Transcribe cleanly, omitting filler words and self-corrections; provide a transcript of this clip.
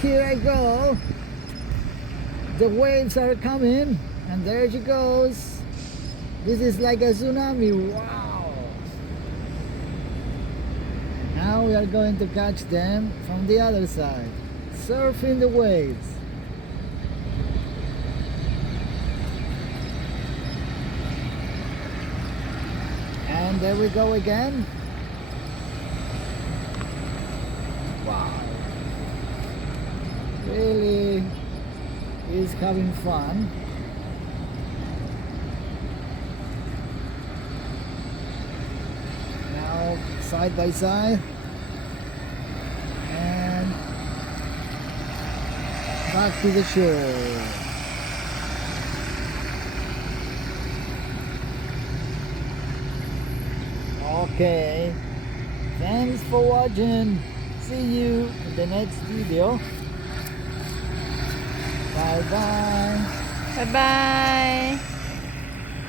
here I go. The waves are coming, and there she goes. This is like a tsunami. Wow. Now we are going to catch them from the other side, surfing the waves. And there we go again. Wow. Really is having fun. Now side by side. And back to the shore. Okay, thanks for watching. See you in the next video. Bye bye. Bye-bye.